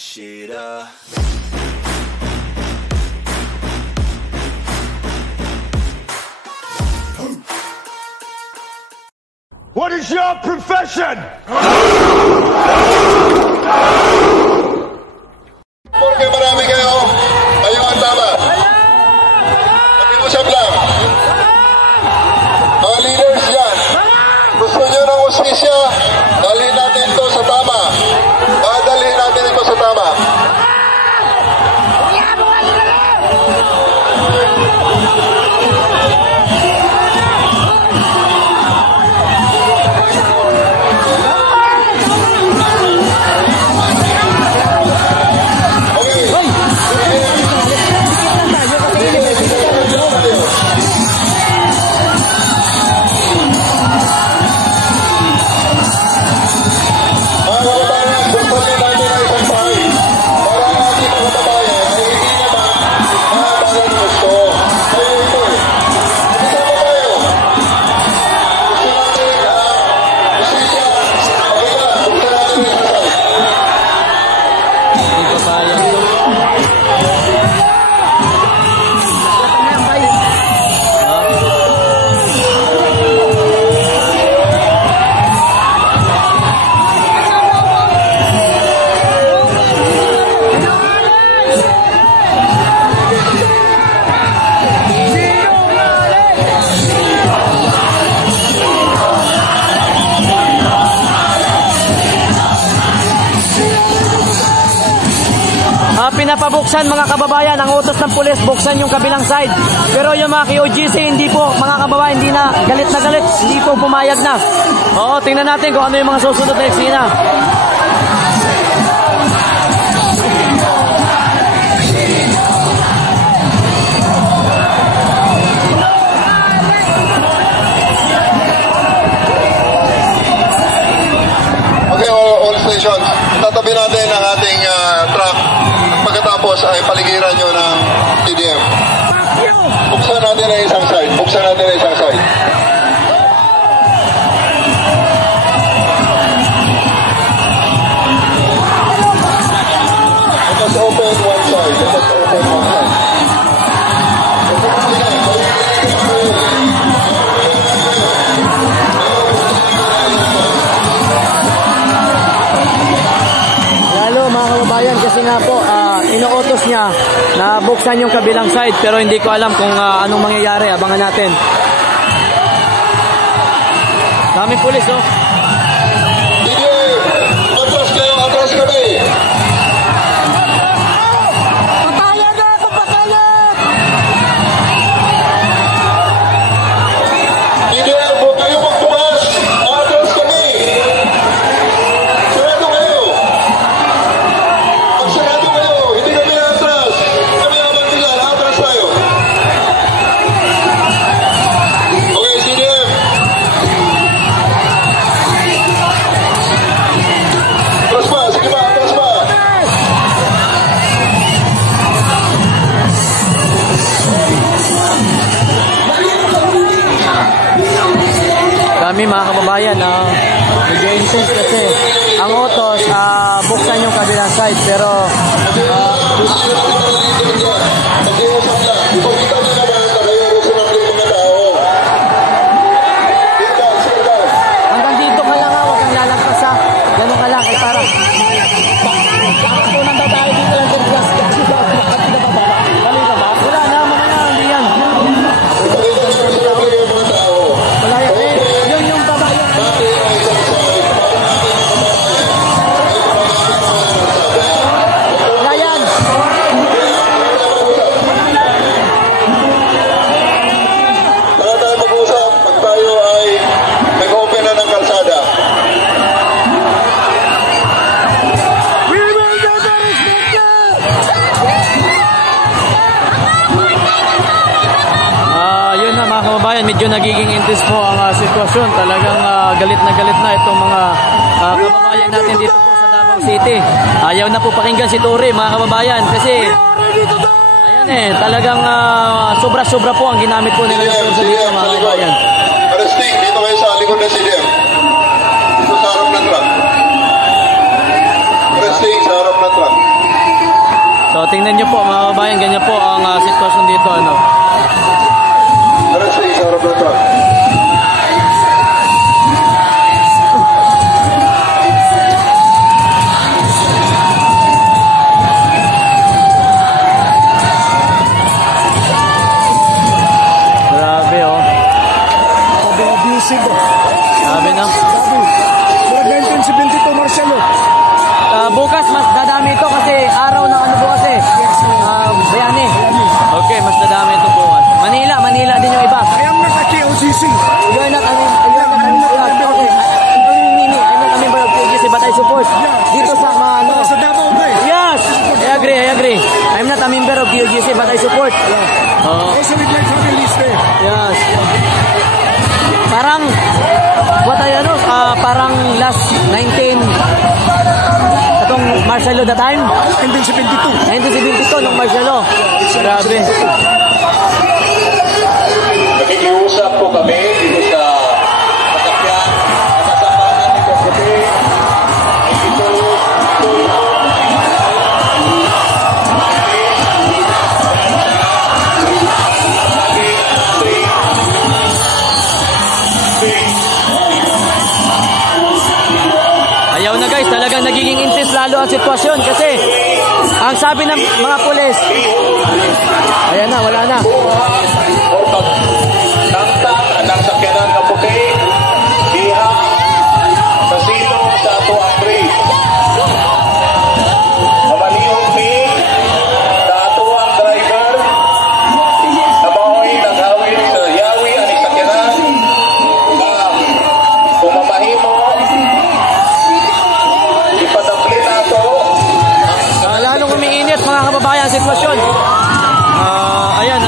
this shit up. What is your profession? Porque marami kayo, kayo ang tama. Pakiusap lang. Mga leaders yan, gusto nyo ng hustisya, dalhin natin ito sa tama. Dalhin natin ito sa tama. Pinapabuksan mga kababayan, ang utos ng pulis, buksan yung kabilang side. Pero yung mga KOGC, hindi po, mga kababayan, hindi na galit, hindi po pumayag na. Oo, tingnan natin kung ano yung mga susunod na eksena. Okay, all stations, tatabi natin ang ating truck. Pagkatapos ay paligiran nyo ng TDM. Buksan natin ang isang side. Buksan natin ang isang side. Let us open one side. Let us open one side. Kasi nga po, inuutos niya na buksan yung kabilang side, pero hindi ko alam kung anong mangyayari. Abangan natin. Daming pulis, oh. Atras kayo, atras kami. Patayan na ako, patayan! Hindi, huwag kayo magbukas. Atras kami. Sarado kayo. Sarado kayo. Hindi kami atras. Kami naman nila. Atras tayo. Okay, CDM. Atras pa. Sige pa, atras pa. Kami mga kababayan, medyo intense kasi ang utos, buksan yung kabilang side, pero hanggang dito ka lang, huwag kang lalagpas, ganun ka lang, para tunan daw tayo dito lang sa class. Wala na, mamaya, hindi yan. Wala yan, yun yung babayan. Wala yan. Saka tayo mag-usap pag tayo ay nag-open na ng kalsada. Yun na mga kababayan, medyo nagiging intense po ang sitwasyon. Talagang galit na itong mga kababayan natin dito po sa Davao City. Ayaw na po pakinggan si Tory mga kababayan kasi ayan talagang sobra-sobra po ang ginamit po nila sa dito mga kababayan. Arresting, dito kayo sa likod ng CDM. Dito sa harap ng truck. Arresting sa harap ng truck. So tingnan nyo po mga kababayan, ganyan po ang sitwasyon dito. Ano? Grabe oh. Grabe na. Bukas mas dadami ito kasi araw ng ano bukas eh. Bayani. Okay, mas dadami ito bukas. Manila din yung iba. I am not a KOGC. You are not, okay. I'm not a member of KOGC but I support. Dito sa mga ano. Sa Davao ba? Yes! I agree. I'm not a member of KOGC but I support. Also with my family is there. Yes. Parang, parang last 19, itong martial law the time? 1972 nung martial law. Grabe. Nakikiusap po kami dito sa Masakyan, kasamaan ni Kokote. Ayaw na guys, talagang nagiging intense lalo ang sitwasyon kasi ang sabi ng mga pulis, ayan na, wala na. Tangtang anang sakyanan na puti, bihak sa silong sa ato ang bridge. Mamalihong mi, sa ato ang driver, na mao'y naghawin sa yawi aning sakyanan, na kumamahimo, ipadaplit nato. Lalong umiinit mga kababayan ang sitwasyon. Ayan.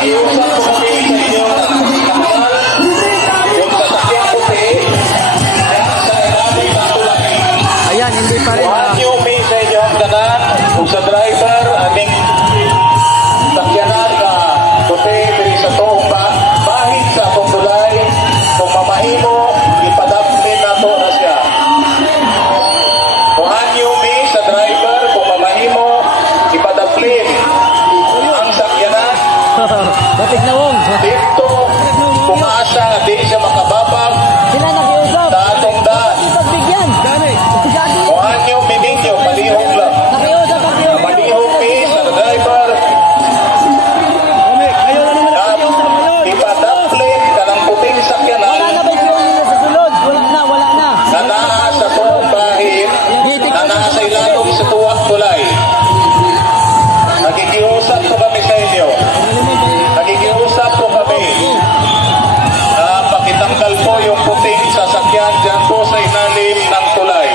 Ayaw talaga. Ayan, hindi pa rin. Kung sa driver, aming sakyanan na puti, diri sa toong bahid sa akong tulay, kung mamahimo, ipadapin nato na siya. Kung anyo mi sa driver, kung mamahimo, ipadapin ang sakyanan. Batik na wong. Dito, kung asa, di siya makababag, Sila nakiusap. sa atong daan. Pagbigyan. Kung anyo mi ninyo, malihog lang. Nakiusap. Malihog mi sa driver, ipadapin ka ng puting sakyanan. Wala na ba yung sa sulod? Wala na. Na naa sa tuwang bahid, na naa sa ilalong sa tuwang tulay. Nakikiusap po kami sa inyo. Nakikiusap po kami na pakitanggal po yung puting sasakyan dyan po sa ilalim ng tulay.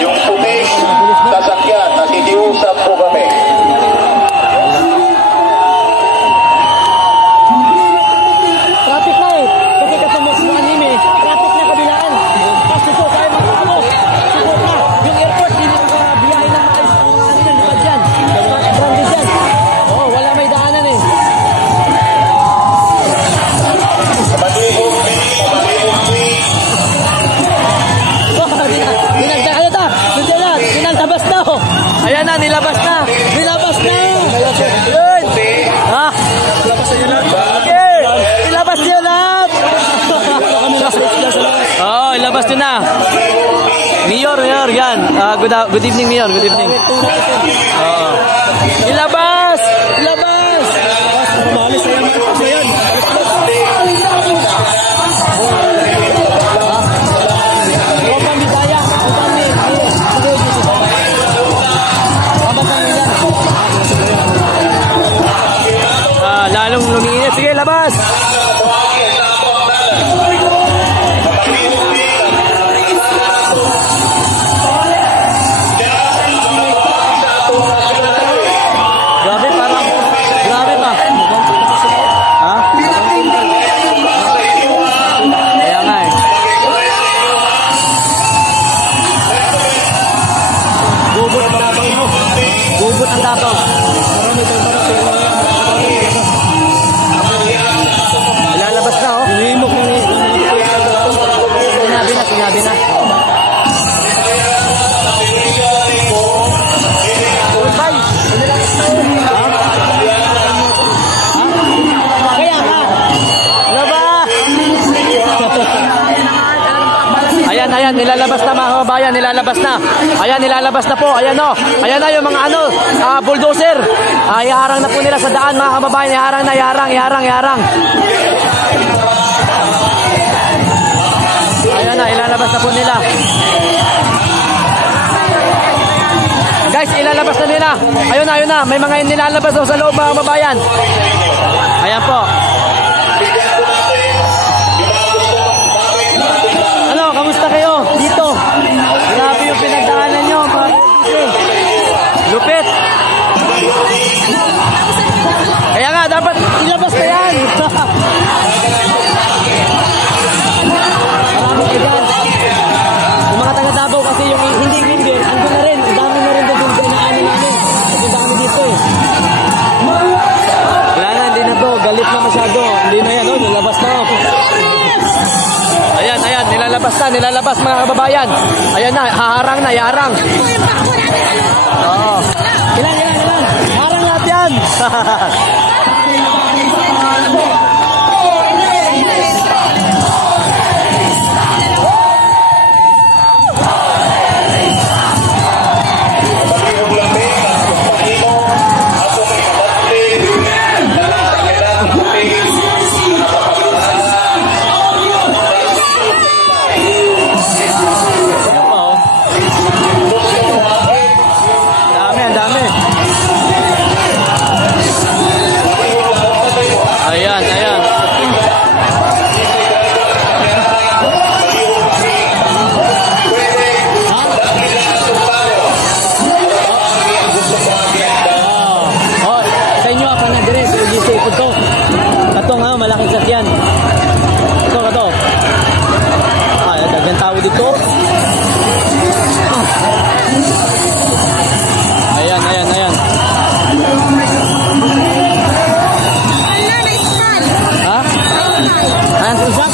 Yung puting sasakyan, nakikiusap po kami. Traffic na eh. Kasi kasama sa anime, traffic na kabilaan. Kasi po tayo mga ano, support na. Yung airport, hindi nakabiyahe na maayos ang mga ano yan, likod dyan. Branded dyan. Oo, wala may daanan eh. Malihog mi. Nilabas na oh. Ayan na, nilabas na. Yun. Ha? Okay. Ilabas niyo lahat. Oo, ilabas niyo na. Mayor, yan. Good evening, Mayor. Good evening. Ilabas. Malis na yan. Lalong lumiinit. Sige, labas. ayan, nilalabas na mga kababayan, nilalabas na. Ayan, nilalabas na po. Ayan o. Ayan na yung mga bulldozer. Iharang na po nila sa daan mga kababayan. Iharang. Ayan na, ilalabas na po nila. Guys, ilalabas na nila. Ayun na. May mga nilalabas daw sa loob mga kababayan. Ayan po. Ano, kamusta kayo dito? Grabe yung pinagdaanan nyo. Lupit. Kaya nga, dapat ilabas na yan. Maraming kagan. Yung mga taga-Davao kasi yung hindi member, andun na rin. Ang dami na rin doon yung pinaanan namin. Ang dami dito eh. Wala na, hindi na to. Galit na masyado. Hindi na yan, nilabas na. Ayan, nilalabas mga kababayan. Ayan na, haharang na, iharang. Oo. Ilan. Harang lahat yan. Malaking sakyan. Ito. Dagang tao dito. Ayan. Ha? Ayan, susap.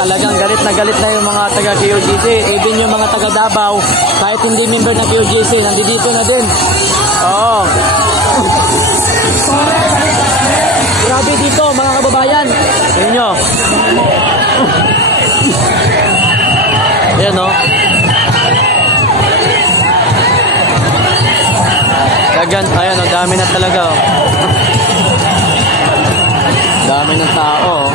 Talagang galit na yung mga taga QGC, even yung mga taga Davao, kahit hindi member ng QGC, nandito na din. Oo. Grabe dito mga kababayan. Tingnan nyo. Ayan o. Ayan o, dami na talaga o. Dami ng tao.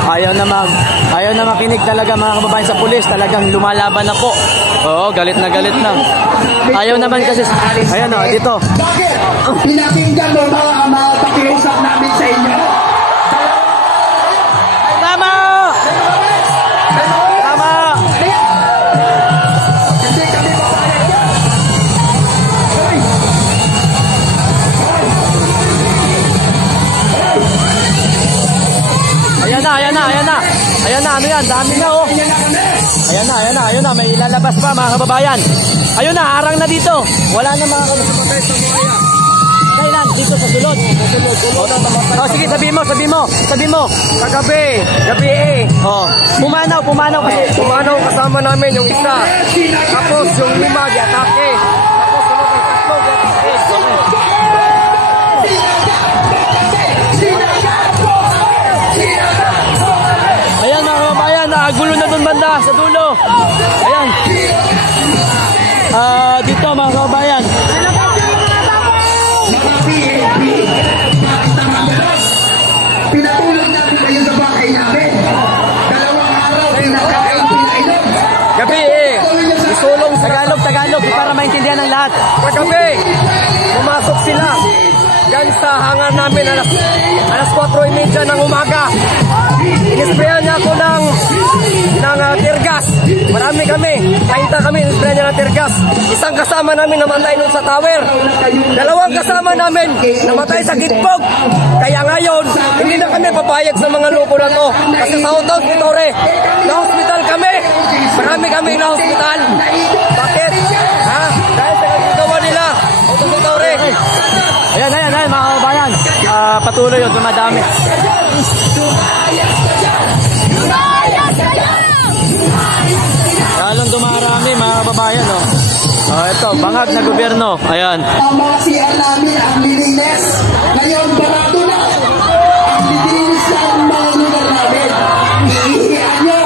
Ayaw na makinig talaga mga kababayan sa pulis. Talagang lumalaban na po. Oo, galit na. Ayaw naman kasi. Ayan o, dito. Bakit? Pinakinggan mo ba ang mga pakiusap namin sa inyo? Tama! Hindi kami papayag yan. Ayan na, ano yan? Dami na oh. Ayan na, may ilalabas pa mga kababayan. Ayun na, harang na dito. Wala na mga kababayan sa buhaya. Kailan? Dito sa sulod. Oh, sige, sabi mo. Kagabi, pumanaw kasi. Pumanaw kasama namin yung isa. Tapos yung lima, di-atake. Tapos sunod ang tatlo, di-atake. Ayan mga kababayan, gulo na doon banda sa dulo. Ayan. Dito mga kababayan. Pinatulog natin kayo sa bahay namin. 2 araw, pinakain, pinainom. Gabi isulong Tagalog para maintindihan ng lahat. Kagabi, pumasok sila. Yan sa hangar namin alas 4:30 ng umaga. Inisprayan niya ako ng tear gas. Marami kami. 30 kami, inisprayan niya ng tear gas. Isang kasama namin namatay nun sa tower. 2 kasama namin namatay sa gitpog. Kaya ngayon, hindi na kami papayag sa mga loko na to. Kasi sa na-hospital kami. Marami kami na-hospital. Bakit? Dahil sa kagagawa nila. Automotor. patuloy yun, dumadami. Lalong dumarami mga kababayan, no? Ito, bangag na gobyerno. Ayan. Ang mga CR namin, ang lilinis. Ngayon, barato na. Ang lilinis na ang mga lugar namin. Iihiyan nyo,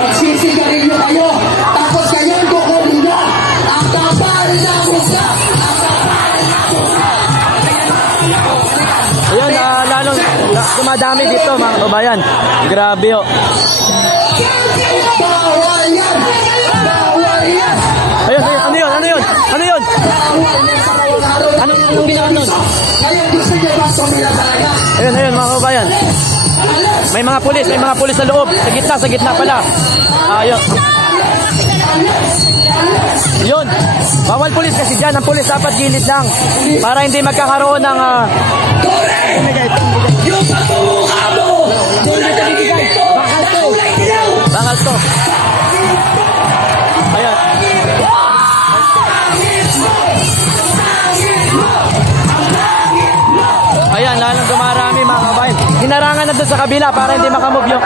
magsisigarilyo kayo. Tapos ngayon, kukunin na. Ang kapal na musa. Ang kapal na musa. Ayan, lalong dumadami dito mga kababayan. Grabe, oh. Bawal yan! Bawal yan! Ayun, ano yun? Ano yun? Ano yun? Anong ginawa nun? Ngayon, gusto nyo ba sumila talaga? Ayun, mga kababayan. May mga pulis sa loob. Sa gitna pala. Ayun. Yun. Bawal pulis kasi dyan. Ang pulis dapat gilid lang. Para hindi magkakaroon ng... Bakal to. Ayan. Ayan, lalong dumarami mga kabayan. Hinarangan na doon sa kabila para hindi makamove yung...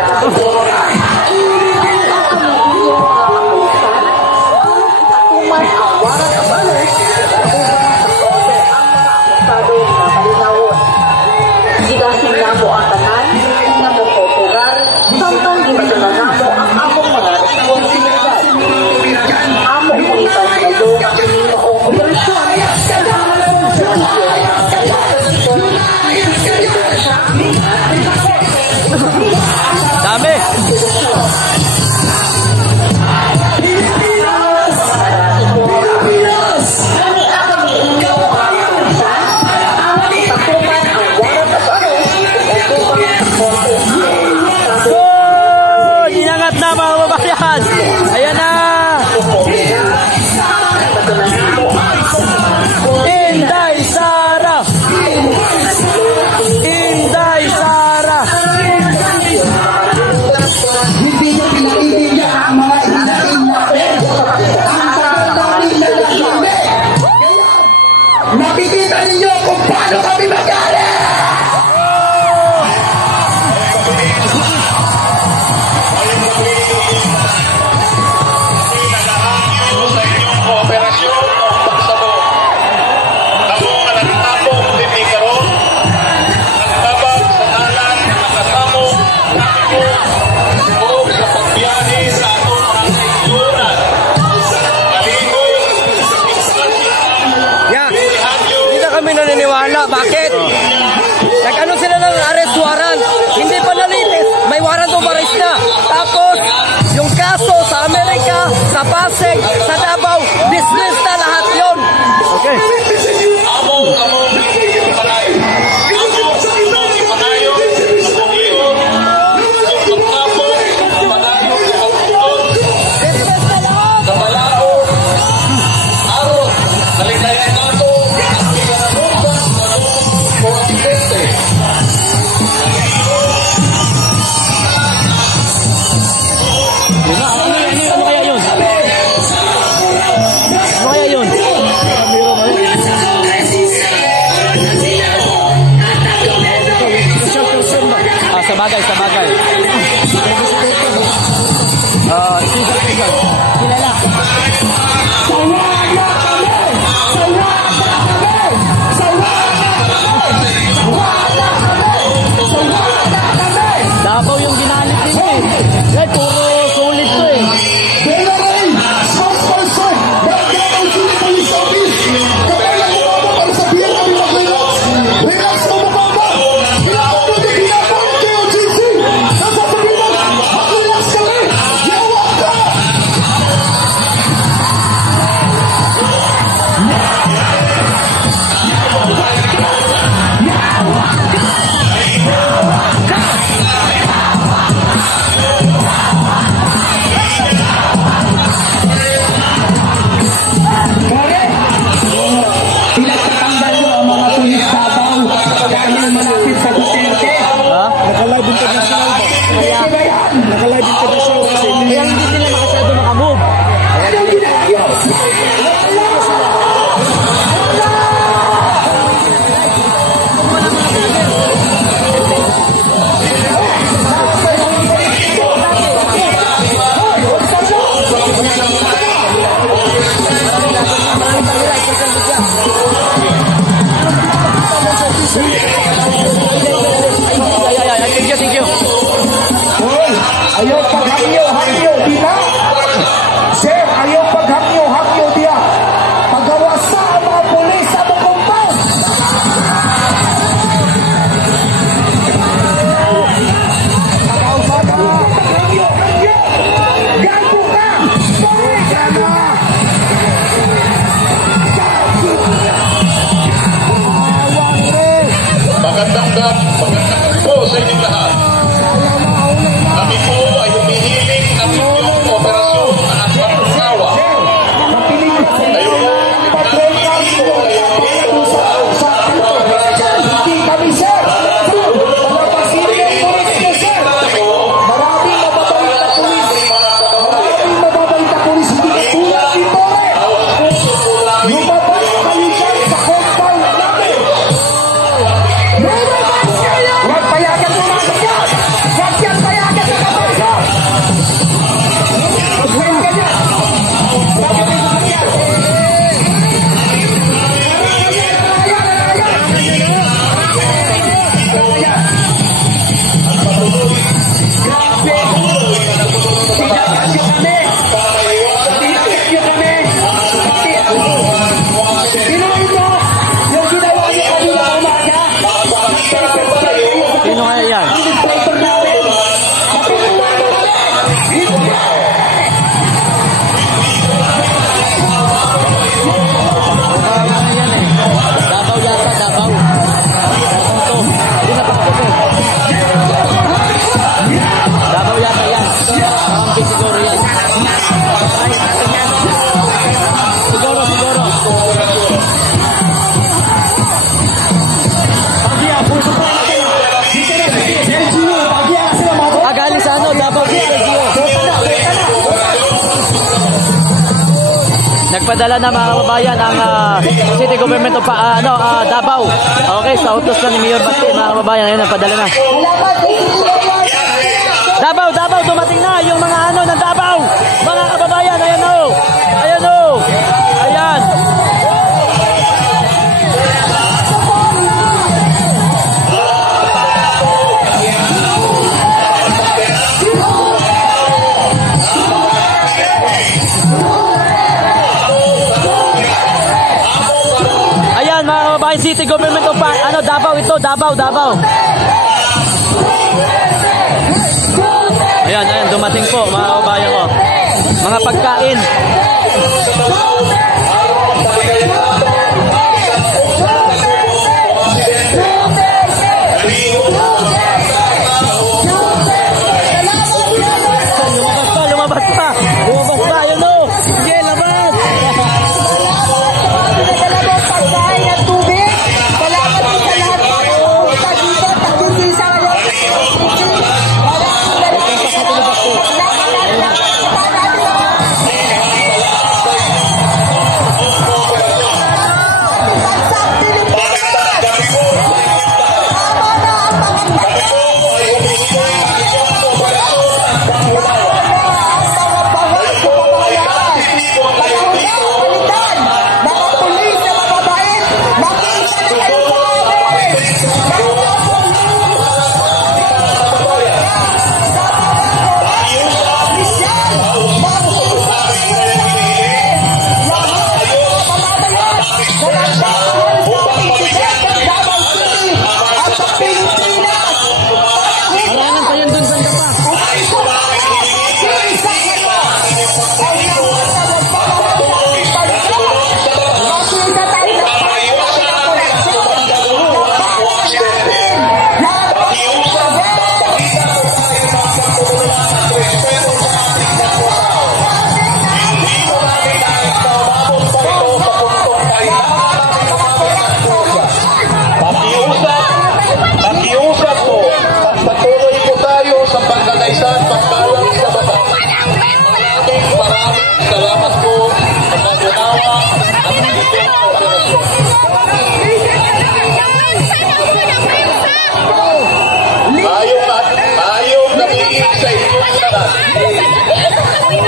Gigasing na mo ang tanan, na mo popular, samtang gimadala na mo ang among mga responsibilidad. Amo ulitan kayo ang inyong operasyon. Dami! Inangat na mga kababayan! Ayan na! Inday Sara! Inday Sara! Hindi nyo pinaiintindihan ang mga hinaing natin. Ang tagal-tagal na nasabi. Nakikita ninyo kung paano kami magaling! Bakit? Nag-ano sila ng arrest warrant. Hindi pa nalitis. May warrant of arrest na. Tapos, yung kaso sa Amerika, sa Pasig, sa Davao, dismiss na lahat yun. Okay. Ano kaya yun? Ano kaya yun? Sa bagay. Kilala. Davao yung ginalit nila eh. Ay, puro sulit to eh. Relax mo ba? Relax mo ba? nagpadala na mga kababayan ang City Government of Davao. Okay, sa utos na ni Mayor Basti mga kababayan, ayun nagpadala na. Davao, dumating na yung mga ng Davao. Mga kababayan, ayan o. Ayan o. Ayan. Ayan mga kababayan, City Government of Davao ito, Davao. Ayan, dumating po mga kababayan ko. Mga pagkain. Lumabas pa, yun o. Sige, labas. Dalawang pagkain at tubig. Salamat po sa lahat. Punta dito, tagusin sa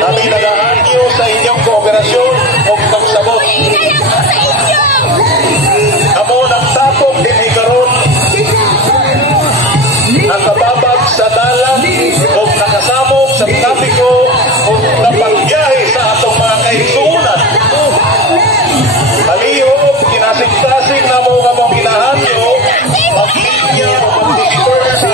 Kami nag-aangyo sa inyong kooperasyon o pagsabot. Amo nagtapok din karon nakababag sa dalan o nakasamok sa trapiko o napagbiyahe sa atong mga kaigsuunan. Halihop, kinasig-tasig na mo nga mong inahanyo mag-linya o mag-deliver sa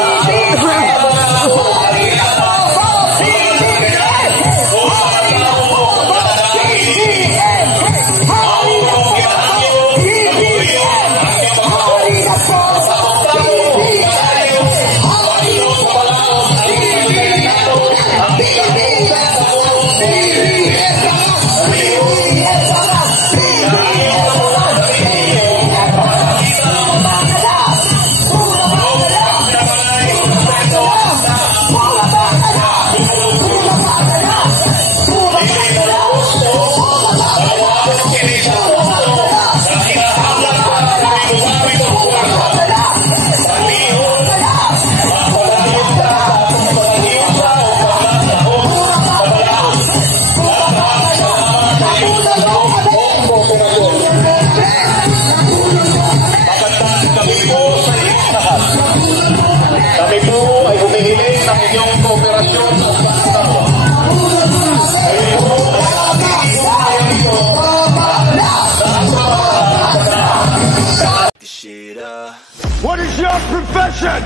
kami po ay humihiling ng inyong kooperasyon sa pagkakatawa. What is your profession?